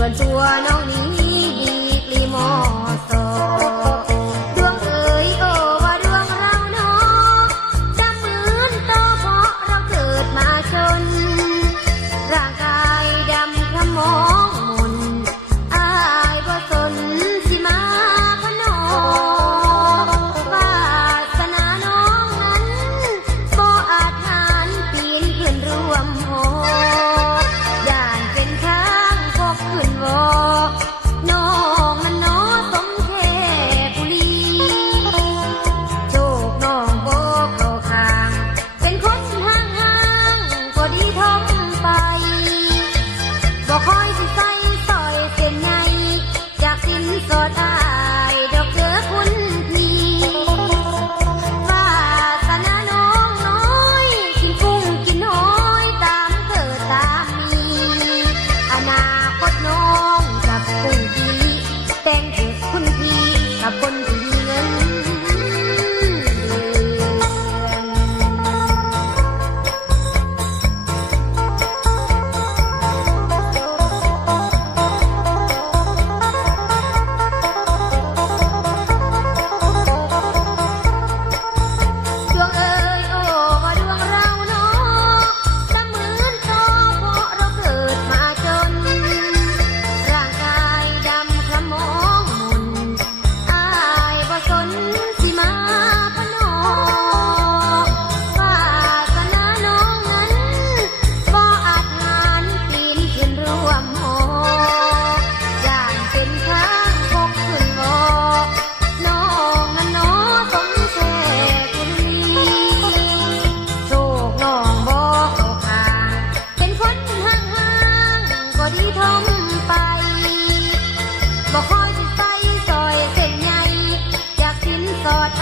ส่วนตัวน้อง มไปบ่อยสิใส่ซอยเส้นใหอยากกินสอด